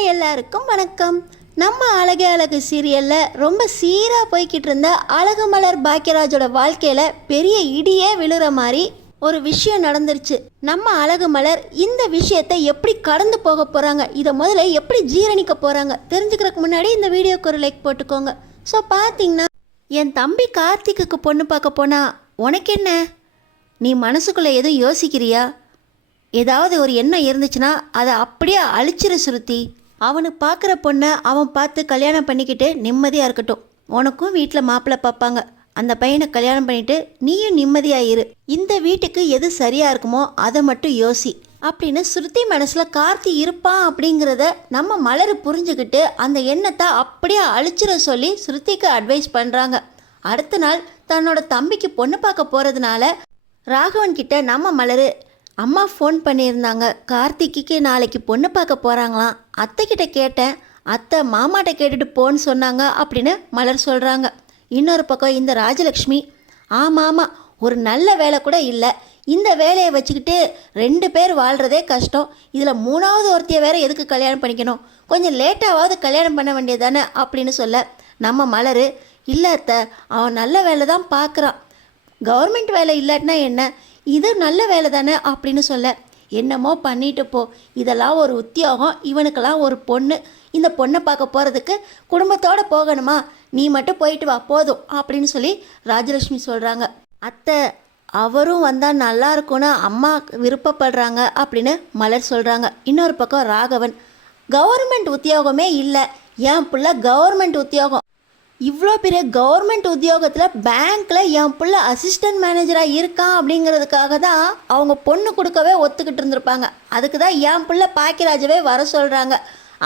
Hi எல்லாருக்கும் வணக்கம். நம்ம அழகே அழகு சீரியலில் ரொம்ப சீராக போய்கிட்டு இருந்த அழகுமலர் பாக்கியராஜோட வாழ்க்கையில் பெரிய இடியே விழுற மாதிரி ஒரு விஷயம் நடந்துருச்சு. நம்ம அழகுமலர் இந்த விஷயத்தை எப்படி கடந்து போக போகிறாங்க, இதை முதல்ல எப்படி ஜீரணிக்க போகிறாங்க தெரிஞ்சுக்கிறதுக்கு முன்னாடி இந்த வீடியோக்கு ஒரு லைக் போட்டுக்கோங்க. ஸோ பார்த்தீங்கன்னா, என் தம்பி கார்த்திக்கு பொண்ணு பார்க்க போனா உனக்கு என்ன, நீ மனசுக்குள்ளே எதுவும் யோசிக்கிறியா? ஏதாவது ஒரு எண்ணம் இருந்துச்சுன்னா அதை அப்படியே அழிச்சிரு சுருத்தி. அவனுக்கு பார்க்குற பொண்ணை அவன் பார்த்து கல்யாணம் பண்ணிக்கிட்டு நிம்மதியாக இருக்கட்டும். உனக்கும் வீட்டில் மாப்பிள்ளை பார்ப்பாங்க. அந்த பையனை கல்யாணம் பண்ணிவிட்டு நீயும் நிம்மதியாயிரு. இந்த வீட்டுக்கு எது சரியாக இருக்குமோ அதை மட்டும் யோசி அப்படின்னு சுருத்தி மனசில் கார்த்தி இருப்பான் அப்படிங்கிறத நம்ம மலர் புரிஞ்சுக்கிட்டு அந்த எண்ணத்தை அப்படியே அழிச்சிட சொல்லி சுருத்திக்கு அட்வைஸ் பண்ணுறாங்க. அடுத்த நாள் தன்னோட தம்பிக்கு பொண்ணு பார்க்க போகிறதுனால ராகவன் கிட்ட நம்ம மலர், அம்மா ஃபோன் பண்ணியிருந்தாங்க, கார்த்திக்கு நாளைக்கு பொண்ணு பார்க்க போகிறாங்களாம், அத்தைக்கிட்ட கேட்டேன், அத்தை மாமாட்ட கேட்டுட்டு போன்னு சொன்னாங்க அப்படின்னு மலர் சொல்கிறாங்க. இன்னொரு பக்கம் இந்த ராஜலக்ஷ்மி, ஆமாம் ஒரு நல்ல வேலை கூட இல்லை, இந்த வேலையை வச்சுக்கிட்டு 2 பேர் வாழ்கிறதே கஷ்டம், இதில் 3வது ஒருத்தையை வேற எதுக்கு கல்யாணம் பண்ணிக்கணும், கொஞ்சம் லேட்டாவது கல்யாணம் பண்ண வேண்டியது தானே அப்படின்னு சொல்ல, நம்ம மலர், இல்லை அத்தை அவன் நல்ல வேலை தான் பார்க்குறான், கவர்மெண்ட் வேலை இல்லாட்டினா என்ன, இது நல்ல வேலை தானே அப்படின்னு சொல்ல, என்னமோ பண்ணிட்டு போ, இதெல்லாம் ஒரு உத்தியோகம், இவனுக்கெல்லாம் ஒரு பொண்ணு, இந்த பொண்ணை பார்க்க போகிறதுக்கு குடும்பத்தோடு போகணுமா, நீ மட்டும் போயிட்டு வா போதும் அப்படின்னு சொல்லி ராஜலட்சுமி சொல்கிறாங்க. அத்தை அவரும் வந்தால் நல்லா இருக்கும்னு அம்மா விருப்பப்படுறாங்க அப்படின்னு மலர் சொல்கிறாங்க. இன்னொரு பக்கம் ராகவன், கவர்மெண்ட் உத்தியோகமே இல்லை, என் பிள்ளை கவர்மெண்ட் உத்தியோகம், இவ்வளோ பெரிய கவர்மெண்ட் உத்தியோகத்தில் பேங்க்கில் என் பிள்ளை அசிஸ்டன்ட் மேனேஜராக இருக்கான் அப்படிங்கிறதுக்காக தான் அவங்க பொண்ணு கொடுக்கவே ஒத்துக்கிட்டு இருந்திருப்பாங்க. அதுக்கு தான் என் பிள்ளை பாக்கியராஜவே வர சொல்கிறாங்க.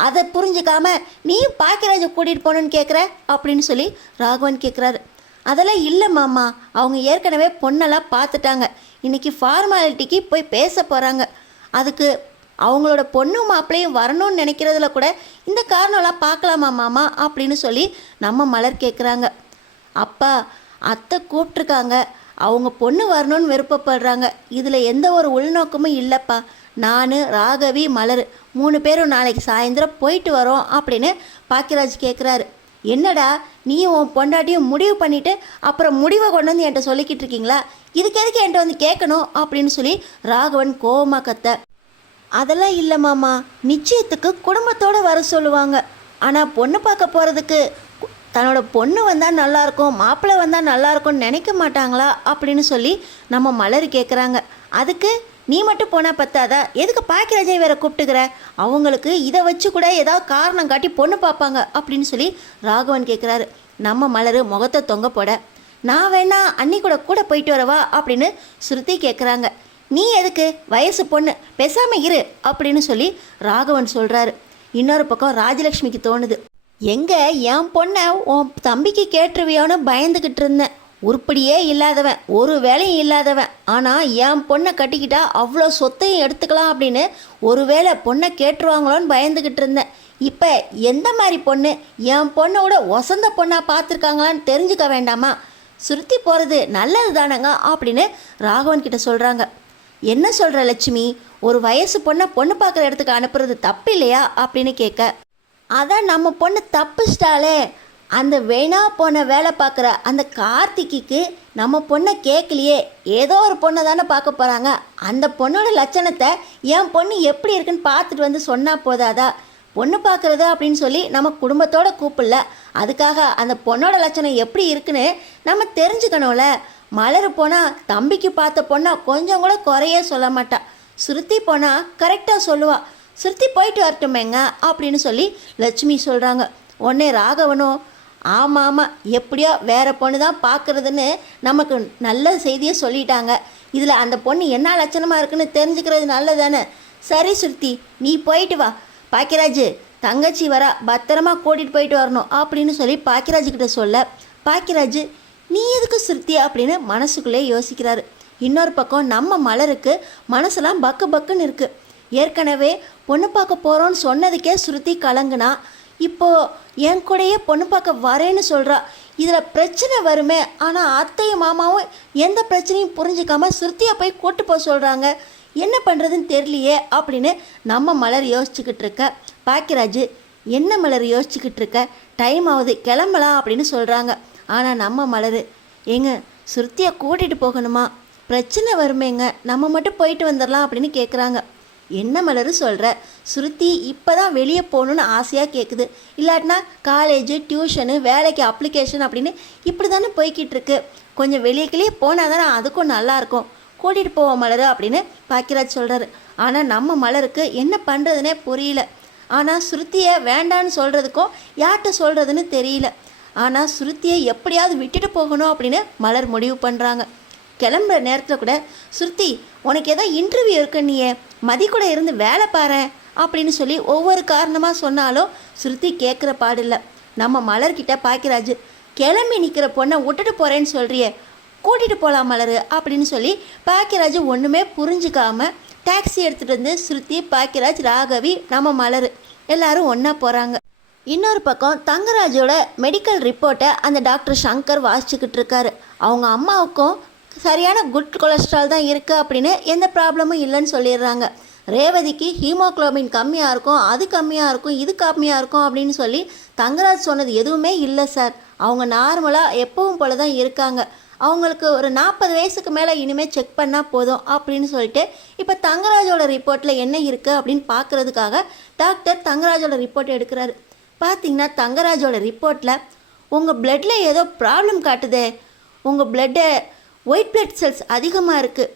அதை புரிஞ்சிக்காம நீயும் பாக்கியராஜை கூட்டிகிட்டு போகணுன்னு கேட்குற அப்படின்னு சொல்லி ராகவன் கேட்குறாரு. அதெல்லாம் இல்லை மாமா, அவங்க ஏற்கனவே பொண்ணெல்லாம் பார்த்துட்டாங்க, இன்றைக்கி ஃபார்மாலிட்டிக்கு போய் பேச போகிறாங்க, அதுக்கு அவங்களோட பொண்ணு மாப்பிள்ளையும் வரணும்னு நினைக்கிறதுல கூட இந்த காரணம்லாம் பார்க்கலாமா மாமா அப்படின்னு சொல்லி நம்ம மலர் கேட்குறாங்க. அப்பா அத்தை கூப்பிட்ருக்காங்க, அவங்க பொண்ணு வரணும்னு விருப்பப்படுறாங்க, இதில் எந்த ஒரு உள்நோக்கமும் இல்லைப்பா, நான் ராகவி மலர் 3 பேரும் நாளைக்கு சாயந்தரம் போயிட்டு வரோம் அப்படின்னு பாக்கியராஜ் கேட்குறாரு. என்னடா நீ உன் பொண்டாட்டியும் முடிவு பண்ணிவிட்டு அப்புறம் முடிவை கொண்டு வந்து என்கிட்ட சொல்லிக்கிட்டு இருக்கீங்களா, இதுக்கு எதுக்கு என்கிட்ட வந்து கேட்கணும் அப்படின்னு சொல்லி ராகவன் கோவமாக கத்த. அதெல்லாம் இல்லை மாமா, நிச்சயத்துக்கு குடும்பத்தோடு வர சொல்லுவாங்க, ஆனால் பொண்ணு பார்க்க போகிறதுக்கு தன்னோட பொண்ணு வந்தால் நல்லாயிருக்கும், மாப்பிள்ளை வந்தால் நல்லாயிருக்கும்னு நினைக்க மாட்டாங்களா அப்படின்னு சொல்லி நம்ம மலர் கேட்குறாங்க. அதுக்கு நீ மட்டும் போனால் பத்தாதா, எதுக்கு பாக்கியராஜை வேற கூப்பிட்டுக்கிற, அவங்களுக்கு இதை வச்சு கூட ஏதாவது காரணம் காட்டி பொண்ணு பார்ப்பாங்க அப்படின்னு சொல்லி ராகவன் கேட்குறாரு. நம்ம மலர் முகத்தை தொங்க போட, நான் வேணா அன்னி கூட போயிட்டு வரவா அப்படின்னு ஸ்ருதி கேட்குறாங்க. நீ எதுக்கு, வயசு பொண்ணு, பேசாமல் இரு அப்படின்னு சொல்லி ராகவன் சொல்கிறாரு. இன்னொரு பக்கம் ராஜலக்ஷ்மிக்கு தோணுது, எங்கே என் பொண்ணை உன் தம்பிக்கு கேட்டுருவியோன்னு பயந்துக்கிட்டு இருந்தேன், உருப்படியே இல்லாதவன், ஒரு வேலையும் இல்லாதவன், ஆனால் என் பொண்ணை கட்டிக்கிட்டா அவ்வளோ சொத்தையும் எடுத்துக்கலாம் அப்படின்னு ஒரு வேளை பொண்ணை கேட்டுருவாங்களோன்னு பயந்துக்கிட்டு இருந்தேன், இப்போ எந்த மாதிரி பொண்ணு, என் பொண்ணோட ஒசந்த பொண்ணாக பார்த்துருக்காங்களான்னு தெரிஞ்சுக்க வேண்டாமா, சுருத்தி போகிறது நல்லது தானங்க அப்படின்னு ராகவன் கிட்ட சொல்கிறாங்க. என்ன சொல்கிற லட்சுமி, ஒரு வயசு பொண்ணை பொண்ணு பார்க்குற இடத்துக்கு அனுப்புறது தப்பு இல்லையா அப்படின்னு கேட்க, அதான் நம்ம பொண்ணு தப்புச்சிட்டாலே, அந்த வேணா போன வேலை பார்க்குற அந்த கார்த்திக்கு நம்ம பொண்ணை கேட்கலையே, ஏதோ ஒரு பொண்ணை தானே பார்க்க போகிறாங்க, அந்த பொண்ணோட லட்சணத்தை என் பொண்ணு எப்படி இருக்குன்னு பார்த்துட்டு வந்து சொன்னால் போதாதா, பொண்ணு பார்க்குறது அப்படின்னு சொல்லி நம்ம குடும்பத்தோடு கூப்பிடல, அதுக்காக அந்த பொண்ணோட லட்சணம் எப்படி இருக்குன்னு நம்ம தெரிஞ்சுக்கணும்ல, மலர் போனால் தம்பிக்கு பார்த்த பொண்ணா கொஞ்சம் கூட குறையே சொல்ல மாட்டா, சுருத்தி போனால் கரெக்டாக சொல்லுவா, சுருத்தி போயிட்டு வரட்டுமேங்க அப்படின்னு சொல்லி லட்சுமி சொல்கிறாங்க. உடனே ராகவனும், ஆமாம் எப்படியோ வேறு பொண்ணு தான் பார்க்குறதுன்னு நமக்கு நல்ல செய்தியை சொல்லிட்டாங்க, இதில் அந்த பொண்ணு என்ன லட்சணமாக இருக்குன்னு தெரிஞ்சுக்கிறது நல்லது தானே, சரி சுருத்தி நீ போயிட்டு வா, பாக்கியராஜ் தங்கச்சி வரா, பத்திரமா கூட்டிகிட்டு போயிட்டு வரணும் அப்படின்னு சொல்லி பாக்கியராஜ்கிட்ட சொல்ல, பாக்கியராஜ் நீ எதுக்கு சுருத்தி அப்படின்னு மனசுக்குள்ளே யோசிக்கிறாரு. இன்னொரு பக்கம் நம்ம மலருக்கு மனசெல்லாம் பக்கு பக்குன்னு இருக்குது. ஏற்கனவே பொண்ணு பார்க்க போகிறோன்னு சொன்னதுக்கே சுருத்தி கலங்குனா, இப்போது என் கூடயே பொண்ணு பார்க்க வரேன்னு சொல்கிறா, இதில் பிரச்சனை வருமே, ஆனால் அத்தையும் மாமாவும் எந்த பிரச்சனையும் புரிஞ்சிக்காமல் சுருத்தியை போய் கூட்டு போக சொல்கிறாங்க, என்ன பண்ணுறதுன்னு தெரியலையே அப்படின்னு நம்ம மலர் யோசிச்சுக்கிட்டு இருக்க, பாக்கியராஜ், என்ன மலர் யோசிச்சுக்கிட்டு இருக்க, டைம் ஆகுது கிளம்பலாம் அப்படின்னு சொல்கிறாங்க. ஆனால் நம்ம மலர், ஏங்க சுருத்தியை கூட்டிகிட்டு போகணுமா, பிரச்சனை வருமேங்க, நம்ம மட்டும் போயிட்டு வந்துடலாம் அப்படின்னு கேட்குறாங்க. என்ன மலர் சொல்கிற, சுருத்தி இப்போ தான் வெளியே போகணுன்னு ஆசையாக கேட்குது, இல்லாட்டினா காலேஜு டியூஷனு வேலைக்கு அப்ளிகேஷன் அப்படின்னு இப்படி தானே போய்கிட்டு இருக்கு. கொஞ்சம் வெளியே போனால் தானே அதுக்கும் நல்லாயிருக்கும், கூட்டிகிட்டு போவோம் மலர் அப்படின்னு பாக்கியராஜ் சொல்கிறாரு. ஆனால் நம்ம மலருக்கு என்ன பண்ணுறதுனே புரியல. ஆனால் சுருத்தியை வேண்டான்னு சொல்கிறதுக்கும் யார்கிட்ட சொல்கிறதுன்னு தெரியல. ஆனால் சுருத்தியை எப்படியாவது விட்டுட்டு போகணும் அப்படின்னு மலர் முடிவு பண்ணுறாங்க. கிளம்புற நேரத்தில் கூட, சுருத்தி உனக்கு ஏதோ இன்டர்வியூ இருக்கு, நீயே மதி கூட இருந்து வேலை பாரு அப்படின்னு சொல்லி ஒவ்வொரு காரணமாக சொன்னாலும் சுருத்தி கேட்குற பாடில்லை. நம்ம மலர்கிட்ட பாக்கியராஜ், கிளம்பி நிற்கிற பொண்ணை விட்டுட்டு போகிறேன்னு சொல்கிறியே, கூட்டிகிட்டு போகலாம் மலர் அப்படின்னு சொல்லி பாக்கியராஜ் ஒன்றுமே புரிஞ்சிக்காம டாக்ஸி எடுத்துகிட்டு வந்து சுருத்தி, பாக்கியராஜ், ராகவி, நம்ம மலர் எல்லாரும் ஒன்றா போகிறாங்க. இன்னொரு பக்கம் தங்கராஜோட மெடிக்கல் ரிப்போர்ட்டை அந்த டாக்டர் சங்கர் வாசிச்சுக்கிட்டு இருக்காரு. அவங்க அம்மாவுக்கும் சரியான குட் கொலஸ்ட்ரால் தான் இருக்குது அப்படின்னு எந்த ப்ராப்ளமும் இல்லைன்னு சொல்லிடுறாங்க. ரேவதிக்கு ஹீமோக்ளோபின் கம்மியாக இருக்கும், அது கம்மியாக இருக்கும், இது கம்மியாக இருக்கும் அப்படின்னு சொல்லி தங்கராஜ் சொன்னது எதுவுமே இல்லை சார். அவங்க நார்மலாக எப்பவும் போல தான் இருக்காங்க. அவங்களுக்கு ஒரு 40 வயசுக்கு மேலே இனிமேல் செக் பண்ணால் போதும் அப்படின்னு சொல்லிட்டு இப்போ தங்கராஜோட ரிப்போர்ட்டில் என்ன இருக்குது அப்படின்னு பார்க்குறதுக்காக டாக்டர் தங்கராஜோட ரிப்போர்ட் எடுக்கிறாரு. பார்த்தீங்கன்னா தங்கராஜோட ரிப்போர்ட்டில் உங்கள் பிளட்டில் ஏதோ ப்ராப்ளம் காட்டுதே, உங்கள் பிளட்டை ஒயிட் பிளட் செல்ஸ் அதிகமாக இருக்குது,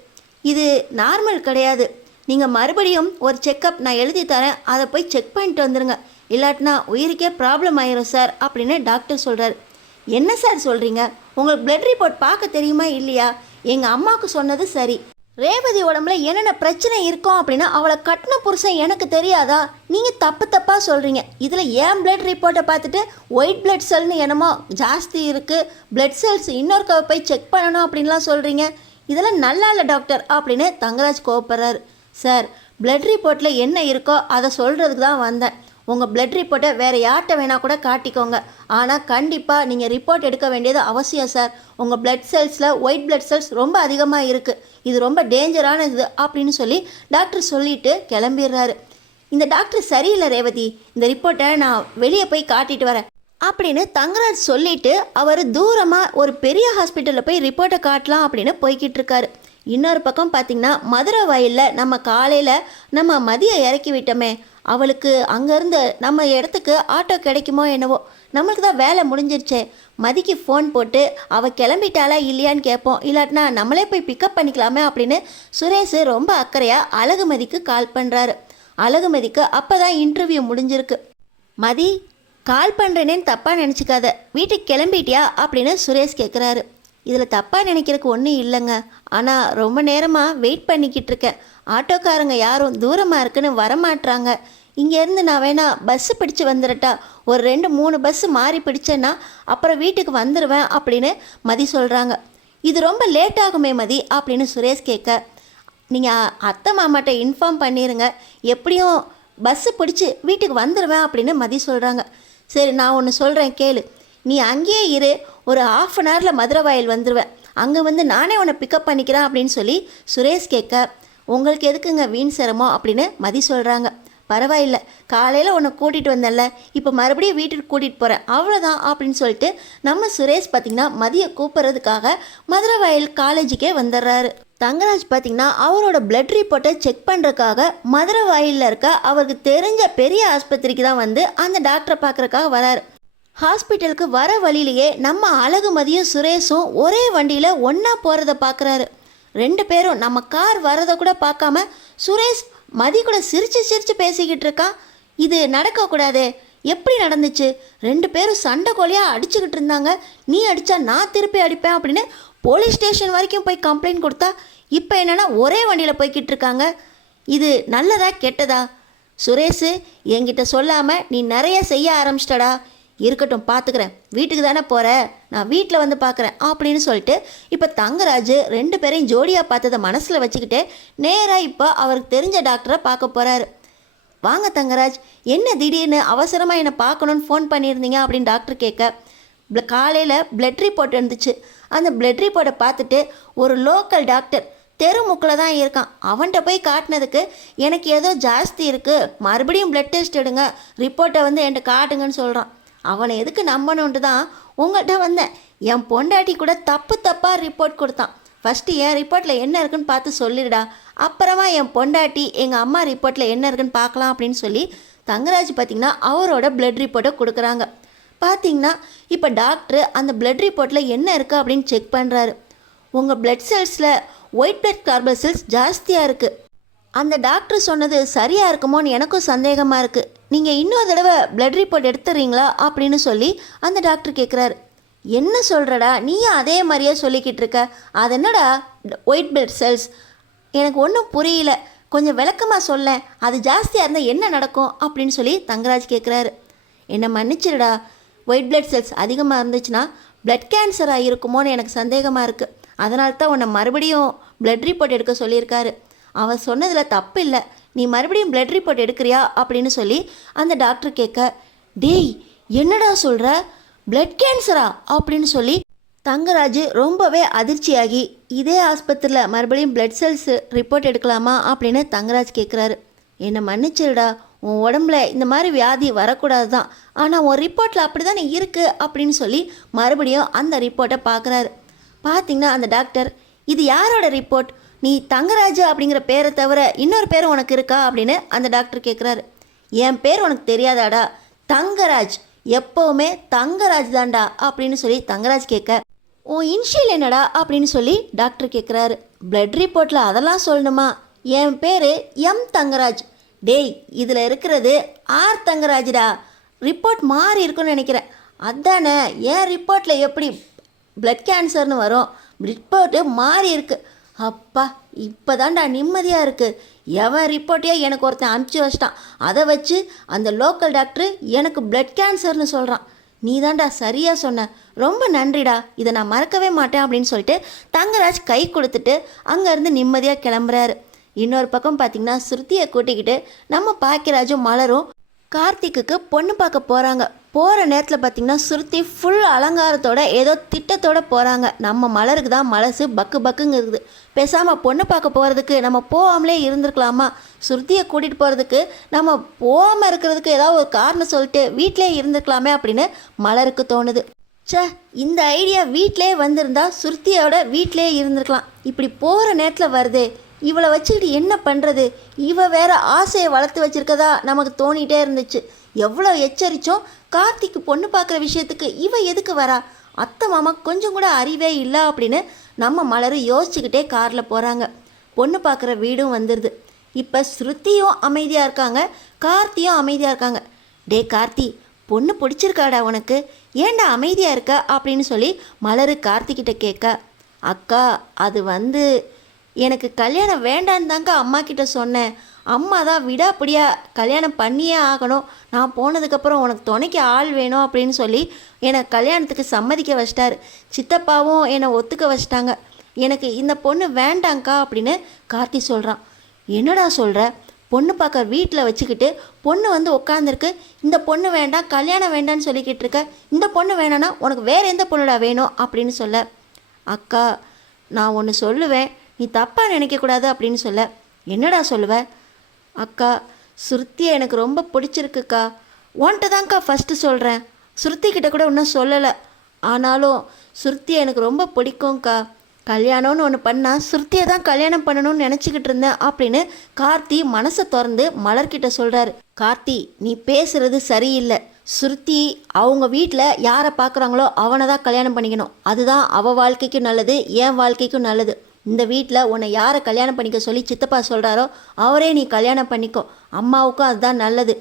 இது நார்மல் கிடையாது, நீங்கள் மறுபடியும் ஒரு செக்கப் நான் எழுதி தரேன், அதை போய் செக் பண்ணிட்டு வந்துடுங்க, இல்லாட்டினா உயிருக்கே ப்ராப்ளம் ஆயிரும் சார் அப்படின்னு டாக்டர் சொல்கிறார். என்ன சார் சொல்கிறீங்க, உங்களுக்கு பிளட் ரிப்போர்ட் பார்க்க தெரியுமா இல்லையா, எங்கள் அம்மாவுக்கு சொன்னது சரி, ரேவதி உடம்புல என்னென்ன பிரச்சனை இருக்கும் அப்படின்னா அவளை கட்டின புருஷன் எனக்கு தெரியாதா, நீங்கள் தப்பாக சொல்கிறீங்க. இதில் ஏன் பிளட் ரிப்போர்ட்டை பார்த்துட்டு ஒயிட் பிளட் செல்னு என்னமோ ஜாஸ்தி இருக்குது, பிளட் செல்ஸ் இன்னொருக்க போய் செக் பண்ணணும் அப்படின்லாம் சொல்கிறீங்க, இதெல்லாம் நல்லா இல்லை டாக்டர் அப்படின்னு தங்கராஜ் கோவப்படுறாரு. சார், பிளட் ரிப்போர்ட்டில் என்ன இருக்கோ அதை சொல்கிறதுக்கு தான் வந்தேன். உங்கள் பிளட் ரிப்போர்ட்டை வேறு யார்கிட்ட வேணால் கூட காட்டிக்கோங்க, ஆனால் கண்டிப்பாக நீங்கள் ரிப்போர்ட் எடுக்க வேண்டியது அவசியம் சார். உங்கள் பிளட் செல்ஸில் ஒயிட் பிளட் செல்ஸ் ரொம்ப அதிகமாக இருக்குது, இது ரொம்ப டேஞ்சரான இது அப்படின்னு சொல்லி டாக்டர் சொல்லிட்டு கிளம்பிடுறாரு. இந்த டாக்டர் சரியில்லை ரேவதி, இந்த ரிப்போர்ட்டை நான் வெளியே போய் காட்டிட்டு வரேன் அப்படின்னு தங்கராஜ் சொல்லிட்டு அவர் தூரமாக ஒரு பெரிய ஹாஸ்பிட்டலில் போய் ரிப்போர்ட்டை காட்டலாம் அப்படின்னு போய்கிட்டு இருக்காரு. இன்னொரு பக்கம் பார்த்திங்கன்னா மதுரை வயலில் நம்ம காலையில் நம்ம மதியை இறக்கி விட்டோமே, அவளுக்கு அங்கேருந்து நம்ம இடத்துக்கு ஆட்டோ கிடைக்குமோ என்னவோ, நம்மளுக்கு தான் வேலை முடிஞ்சிருச்சே, மதிக்கு ஃபோன் போட்டு அவள் கிளம்பிட்டாளா இல்லையான்னு கேட்போம், இல்லாட்டினா நம்மளே போய் பிக்கப் பண்ணிக்கலாமே அப்படின்னு சுரேஷ் ரொம்ப அக்கறையாக அழகுமதிக்கு கால் பண்ணுறாரு. அழகுமதிக்கு அப்போ தான் இன்டர்வியூ முடிஞ்சிருக்கு. மதி, கால் பண்ணுறேனேன்னு தப்பாக நினச்சிக்காத, வீட்டுக்கு கிளம்பிட்டியா அப்படின்னு சுரேஷ் கேட்குறாரு. இதில் தப்பாக நினைக்கிறதுக்கு ஒன்றும் இல்லைங்க, ஆனால் ரொம்ப நேரமாக வெயிட் பண்ணிக்கிட்டு இருக்கேன், ஆட்டோக்காரங்க யாரும் தூரமாக இருக்குன்னு வரமாட்றாங்க, இங்கேருந்து நான் வேணா பஸ்ஸு பிடிச்சி வந்துடட்டா, ஒரு 2-3 பஸ்ஸு மாறி பிடிச்சேன்னா அப்புறம் வீட்டுக்கு வந்துடுவேன் அப்படின்னு மதி சொல்கிறாங்க. இது ரொம்ப லேட் ஆகுமே மதி அப்படின்னு சுரேஷ் கேட்க, நீங்கள் அத்தை மாமாட்ட இன்ஃபார்ம் பண்ணிடுங்க, எப்படியும் பஸ்ஸு பிடிச்சி வீட்டுக்கு வந்துடுவேன் அப்படின்னு மதி சொல்கிறாங்க. சரி, நான் ஒன்று சொல்கிறேன் கேளு, நீ அங்கேயே இரு, ஒரு 1/2 அன் ஹவரில் மதுரை வயல் வந்துடுவேன், அங்கே வந்து நானே உன்னை பிக்கப் பண்ணிக்கிறேன் அப்படின்னு சொல்லி சுரேஷ் கேட்க, உங்களுக்கு எதுக்குங்க வீண் சிரமம் அப்படின்னு மதி சொல்கிறாங்க. பரவாயில்லை, காலையில் உன்னை கூட்டிகிட்டு வந்தேன்ல, இப்போ மறுபடியும் வீட்டுக்கு கூட்டிகிட்டு போகிறேன், அவ்வளோதான் அப்படின்னு சொல்லிட்டு நம்ம சுரேஷ் பார்த்திங்கன்னா மதியை கூப்பிட்றதுக்காக மதுரை வயல் காலேஜுக்கே வந்துடுறாரு. தங்கராஜ் பார்த்திங்கன்னா அவரோட பிளட் ரிப்போர்ட்டை செக் பண்ணுறதுக்காக மதுரை வயலில் இருக்க அவருக்கு தெரிஞ்ச பெரிய ஆஸ்பத்திரிக்கு தான் வந்து அந்த டாக்டரை பார்க்குறக்காக வராரு. ஹாஸ்பிட்டலுக்கு வர வழியிலேயே நம்ம அழகுமதியும் சுரேஷும் ஒரே வண்டியில் ஒன்றா போகிறத பார்க்குறாரு. 2 பேரும் நம்ம கார் வரதை கூட பார்க்காம சுரேஷ் மதி கூட சிரித்து பேசிக்கிட்டு இருக்கான். இது நடக்கக்கூடாது, எப்படி நடந்துச்சு, 2 பேரும் சண்டை கோழியாக அடிச்சுக்கிட்டு இருந்தாங்க, நீ அடித்தா நான் திருப்பி அடிப்பேன் அப்படின்னு போலீஸ் ஸ்டேஷன் வரைக்கும் போய் கம்ப்ளைண்ட் கொடுத்தா, இப்போ என்னென்னா ஒரே வண்டியில் போய்கிட்டு இருக்காங்க, இது நல்லதா கெட்டதா? சுரேஷ், என்கிட்ட சொல்லாமல் நீ நிறைய செய்ய ஆரம்பிச்சிட்டடா, இருக்கட்டும் பார்த்துக்கிறேன், வீட்டுக்கு தானே போகிற, நான் வீட்டில் வந்து பார்க்குறேன் அப்படின்னு சொல்லிட்டு இப்போ தங்கராஜ் 2 பேரையும் ஜோடியாக பார்த்ததை மனசில் வச்சுக்கிட்டு நேராக இப்போ அவருக்கு தெரிஞ்ச டாக்டரை பார்க்க போகிறாரு. வாங்க தங்கராஜ், என்ன திடீர்னு அவசரமாக என்னை பார்க்கணுன்னு ஃபோன் பண்ணியிருந்தீங்க அப்படின்னு டாக்டர் கேட்க, காலையில் பிளட் ரிப்போர்ட் இருந்துச்சு, அந்த பிளட் ரிப்போர்ட்டை பார்த்துட்டு ஒரு லோக்கல் டாக்டர் தெருமுக்கில் தான் இருக்கான். அவன்கிட்ட போய் காட்டினதுக்கு எனக்கு ஏதோ ஜாஸ்தி இருக்குது, மறுபடியும் பிளட் டெஸ்ட் எடுங்க, ரிப்போர்ட்டை வந்து என்கிட்ட காட்டுங்கன்னு சொல்கிறான். அவனை எதுக்கு நம்பணுன்ட்டு தான் உங்கள்கிட்ட வந்தேன். என் பொண்டாட்டி கூட தப்பாக ரிப்போர்ட் கொடுத்தான். ஃபஸ்ட்டு என் ரிப்போர்ட்டில் என்ன இருக்குன்னு பார்த்து சொல்லிடுடா, அப்புறமா என் பொண்டாட்டி எங்கள் அம்மா ரிப்போர்ட்டில் என்ன இருக்குன்னு பார்க்கலாம் அப்படின்னு சொல்லி தங்கராஜ் பார்த்திங்கன்னா அவரோட பிளட் ரிப்போர்ட்டை கொடுக்குறாங்க. பார்த்திங்கன்னா இப்போ டாக்டர் அந்த பிளட் ரிப்போர்ட்டில் என்ன இருக்குது அப்படின்னு செக் பண்ணுறாரு. உங்கள் பிளட் செல்ஸில் ஒயிட் பிளட் கார்போசெல்ஸ் ஜாஸ்தியாக இருக்குது. அந்த டாக்டர் சொன்னது சரியாக இருக்குமோன்னு எனக்கும் சந்தேகமாக இருக்குது. நீங்கள் இன்னொரு தடவை பிளட் ரிப்போர்ட் எடுத்துறீங்களா அப்படின்னு சொல்லி அந்த டாக்டர் கேட்குறாரு. என்ன சொல்கிறடா, நீயும் அதே மாதிரியே சொல்லிக்கிட்டு இருக்க, அது என்னடா ஒயிட் பிளட் செல்ஸ், எனக்கு ஒன்றும் புரியல, கொஞ்சம் விளக்கமாக சொல்ல, அது ஜாஸ்தியாக இருந்தால் என்ன நடக்கும் அப்படின்னு சொல்லி தங்கராஜ் கேட்குறாரு. என்னை மன்னிச்சிருடா, ஒயிட் பிளட் செல்ஸ் அதிகமாக இருந்துச்சுன்னா பிளட் கேன்சராக இருக்குமோன்னு எனக்கு சந்தேகமாக இருக்குது. அதனால தான் உன்னை மறுபடியும் பிளட் ரிப்போர்ட் எடுக்க சொல்லியிருக்காரு. அவன் சொன்னதில் தப்பு இல்லை, நீ மறுபடியும் பிளட் ரிப்போர்ட் எடுக்கிறியா அப்படின்னு சொல்லி அந்த டாக்டர் கேட்க, டேய் என்னடா சொல்கிற, பிளட் கேன்சரா அப்படின்னு சொல்லி தங்கராஜ் ரொம்பவே அதிர்ச்சியாகி இதே ஆஸ்பத்திரியில் மறுபடியும் பிளட் செல்ஸ் ரிப்போர்ட் எடுக்கலாமா அப்படின்னு தங்கராஜ் கேட்குறாரு. என்னை மன்னிச்சிருடா, உன் உடம்புல இந்த மாதிரி வியாதி வரக்கூடாது தான், ஆனால் உன் ரிப்போர்ட்டில் அப்படி தானே இருக்குது அப்படின்னு சொல்லி மறுபடியும் அந்த ரிப்போர்ட்டை பார்க்குறாரு. பார்த்திங்கன்னா அந்த டாக்டர், இது யாரோட ரிப்போர்ட், நீ தங்கராஜ் அப்படிங்கிற பேரை தவிர இன்னொரு பேர் உனக்கு இருக்கா அப்படின்னு அந்த டாக்டர் கேட்குறாரு. என் பேர் உனக்கு தெரியாதாடா, தங்கராஜ், எப்போவுமே தங்கராஜ் தான்டா அப்படின்னு சொல்லி தங்கராஜ் கேட்க, உன் இன்ஷியல் என்னடா அப்படின்னு சொல்லி டாக்டர் கேட்குறாரு. பிளட் ரிப்போர்ட்டில் அதெல்லாம் சொல்லணுமா, என் பேர் எம் தங்கராஜ். டேய் இதில் இருக்கிறது ஆர் தங்கராஜ்டா, ரிப்போர்ட் மாறி இருக்குன்னு நினைக்கிறேன், அதானே என் ரிப்போர்ட்டில் எப்படி பிளட் கேன்சர்னு வரும், ரிப்போர்ட்டு மாறி இருக்குது. அப்பா இப்போ தான்டா நிம்மதியாக இருக்குது. எவன் ரிப்போர்ட்டையே எனக்கு ஒருத்தன் அனுப்பிச்சி வச்சிட்டான், அதை வச்சு அந்த லோக்கல் டாக்டரு எனக்கு பிளட் கேன்சர்னு சொல்கிறான். நீ தான்டா சரியாக சொன்ன, ரொம்ப நன்றிடா, இதை நான் மறக்கவே மாட்டேன் அப்படின்னு சொல்லிட்டு தங்கராஜ் கை கொடுத்துட்டு அங்கேருந்து நிம்மதியாக கிளம்புறாரு. இன்னொரு பக்கம் பார்த்திங்கன்னா ஸ்ருதியை கூட்டிக்கிட்டு நம்ம பாக்கியராஜும் மலரும் கார்த்திக்கு பொண்ணு பார்க்க போகிறாங்க. போகிற நேரத்தில் பார்த்திங்கன்னா ஸ்ருதி ஃபுல் அலங்காரத்தோட ஏதோ திட்டத்தோடு போகிறாங்க. நம்ம மலருக்கு தான் மனசு பக்கு பக்குங்க இருக்குது. பேசாமல் பொண்ணு பார்க்க போகிறதுக்கு நம்ம போகாமலே இருந்திருக்கலாமா, ஸ்ருதியை கூட்டிகிட்டு போகிறதுக்கு நம்ம போகாமல் இருக்கிறதுக்கு ஏதாவது ஒரு காரணம் சொல்லிட்டு வீட்டிலே இருந்திருக்கலாமே அப்படின்னு மலருக்கு தோணுது. சே, இந்த ஐடியா வீட்டிலே வந்திருந்தா ஸ்ருதியோட வீட்டிலே இருந்திருக்கலாம். இப்படி போகிற நேரத்தில் வருதே, இவளை வச்சுக்கிட்டு என்ன பண்ணுறது, இவ வேற ஆசையை வளர்த்து வச்சிருக்கதா நமக்கு தோணிகிட்டே இருந்துச்சு. எவ்வளோ எச்சரித்தோம், கார்த்திக்கு பொண்ணு பார்க்குற விஷயத்துக்கு இவ எதுக்கு வரா, அத்தை மாமா கொஞ்சம் கூட அறிவே இல்லை அப்படின்னு நம்ம மலரும் யோசிச்சுக்கிட்டே காரில் போகிறாங்க. பொண்ணு பார்க்குற வீடும் வந்துடுது. இப்போ ஸ்ருதியும் அமைதியாக இருக்காங்க, கார்த்தியும் அமைதியாக இருக்காங்க. டே கார்த்தி, பொண்ணு பிடிச்சிருக்காடா உனக்கு, ஏன்டா அமைதியாக இருக்க அப்படின்னு சொல்லி மலரு கார்த்திக்கிட்ட கேட்க, அக்கா அது வந்து எனக்கு கல்யாணம் வேண்டான்னு தாங்க அம்மா கிட்ட சொன்னேன், அம்மா தான் விடாப்பிடியா கல்யாணம் பண்ணியே ஆகணும், நான் போனதுக்கப்புறம் உனக்கு துணைக்கு ஆள் வேணும் அப்படின்னு சொல்லி என்னை கல்யாணத்துக்கு சம்மதிக்க வச்சிட்டாரு. சித்தப்பாவும் என்னை ஒத்துக்க வச்சிட்டாங்க. எனக்கு இந்த பொண்ணு வேண்டாங்க்கா அப்படின்னு கார்த்தி சொல்கிறான். என்னடா சொல்கிற, பொண்ணு பார்க்க வீட்டில் வச்சுக்கிட்டு பொண்ணு வந்து உட்காந்துருக்கு, இந்த பொண்ணு வேண்டாம் கல்யாணம் வேண்டான்னு சொல்லிக்கிட்டு இருக்க, இந்த பொண்ணு வேணான்னா உனக்கு வேறு எந்த பொண்ணுடா வேணும் அப்படின்னு சொல்ல, அக்கா நான் ஒன்று சொல்லுவேன், நீ தப்பாக நினைக்கக்கூடாது அப்படின்னு சொல்ல. என்னடா சொல்லுவ, அக்கா ஸ்ருதியை எனக்கு ரொம்ப பிடிச்சிருக்குக்கா, உன்கிட்ட தான்க்கா ஃபஸ்ட்டு சொல்கிறேன், ஸ்ருதி கிட்ட கூட இன்னும் சொல்லலை, ஆனாலும் ஸ்ருதியை எனக்கு ரொம்ப பிடிக்கும்க்கா, கல்யாணம்னு ஒன்று பண்ணால் ஸ்ருதியை தான் கல்யாணம் பண்ணணும்னு நினச்சிக்கிட்டு இருந்தேன் அப்படின்னு கார்த்தி மனசை திறந்து மலர்கிட்ட சொல்கிறாரு. கார்த்தி நீ பேசுகிறது சரியில்லை, ஸ்ருதி அவங்க வீட்டில் யாரை பார்க்குறாங்களோ அவனை தான் கல்யாணம் பண்ணிக்கணும், அதுதான் அவள் வாழ்க்கைக்கும் நல்லது, என் வாழ்க்கைக்கும் நல்லது. இந்த வீட்டில் உன்னை யாரை கல்யாணம் பண்ணிக்க சொல்லி சித்தப்பா சொல்கிறாரோ அவரே நீ கல்யாணம் பண்ணிக்கோ, அம்மாவுக்கும் அதுதான் நல்லது.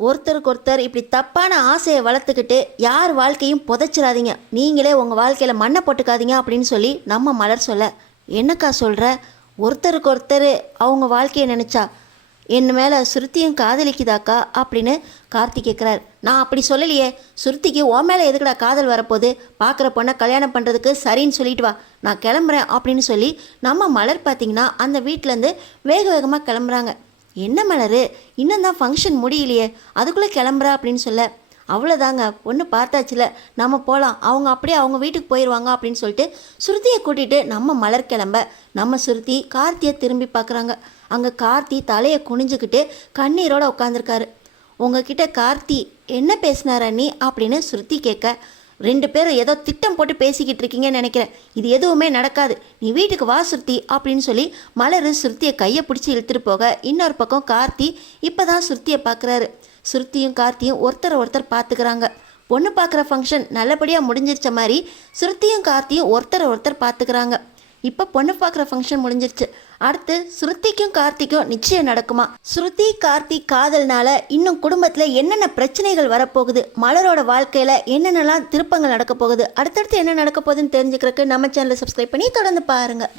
ஒருத்தருக்கு ஒருத்தர் இப்படி தப்பான ஆசையை வளர்த்துக்கிட்டு யார் வாழ்க்கையும் புதைச்சிடாதீங்க, நீங்களே உங்கள் வாழ்க்கையில் மண்ணை போட்டுக்காதீங்க அப்படின்னு சொல்லி நம்ம மலர் சொல்ல, என்னக்கா சொல்கிற, ஒருத்தருக்கு ஒருத்தர் அவங்க வாழ்க்கையை நினச்சா என் மேலே ஸ்ருதியும் காதலிக்குதாக்கா அப்படின்னு கார்த்தி கேட்குறாரு. நான் அப்படி சொல்லலையே, ஸ்ருதிக்கு உன் மேலே எதுக்குடா காதல் வரப்போகுது, பார்க்குற பொண்ணை கல்யாணம் பண்ணுறதுக்கு சரின்னு சொல்லிட்டு வா, நான் கிளம்புறேன் அப்படின்னு சொல்லி நம்ம மலர் பார்த்திங்கன்னா அந்த வீட்டிலேருந்து வேக வேகமாக கிளம்புறாங்க. என்ன மலர், இன்னும் தான் ஃபங்க்ஷன் முடியலையே, அதுக்குள்ளே கிளம்புறா அப்படின்னு சொல்ல, அவ்வளோதாங்க, பொண்ணு பார்த்தாச்சுல, நம்ம போகலாம், அவங்க அப்படியே அவங்க வீட்டுக்கு போயிடுவாங்க அப்படின்னு சொல்லிட்டு ஸ்ருதியை கூட்டிகிட்டு நம்ம மலர் கிளம்ப நம்ம ஸ்ருதி கார்த்தியை திரும்பி பார்க்குறாங்க. அங்கே கார்த்தி தலையை குனிஞ்சுக்கிட்டு கண்ணீரோடு உட்காந்துருக்காரு. உங்ககிட்ட கார்த்தி என்ன பேசினார் அண்ணி அப்படின்னு ஸ்ருதி கேட்க, 2 பேரும் ஏதோ திட்டம் போட்டு பேசிக்கிட்டு இருக்கீங்கன்னு நினைக்கிறேன், இது எதுவுமே நடக்காது, நீ வீட்டுக்கு வா ஸ்ருதி அப்படின்னு சொல்லி மலர் ஸ்ருதியை கையை பிடிச்சி இழுத்துட்டு போக, இன்னொரு பக்கம் கார்த்தி இப்போ தான் ஸ்ருதியை பார்க்குறாரு. ஸ்ருதியும் கார்த்தியும் ஒருத்தர் பார்த்துக்கிறாங்க. பொண்ணு பார்க்குற ஃபங்க்ஷன் நல்லபடியாக முடிஞ்சிருச்ச மாதிரி ஸ்ருதியும் கார்த்தியும் ஒருத்தர் பார்த்துக்கிறாங்க. இப்போ பொண்ணு பார்க்குற ஃபங்க்ஷன் முடிஞ்சிருச்சு. அடுத்து ஸ்ருதிக்கும் கார்த்திக்கும் நிச்சயம் நடக்குமா? ஸ்ருதி கார்த்தி காதல்னால இன்னும் குடும்பத்தில் என்னென்ன பிரச்சனைகள் வரப்போகுது, மலரோட வாழ்க்கையில் என்னென்னலாம் திருப்பங்கள் நடக்க போகுது, அடுத்தடுத்து என்ன நடக்க போகுதுன்னு தெரிஞ்சுக்கிறதுக்கு நம்ம சேனலை சப்ஸ்கிரைப் பண்ணி தொடர்ந்து பாருங்கள்.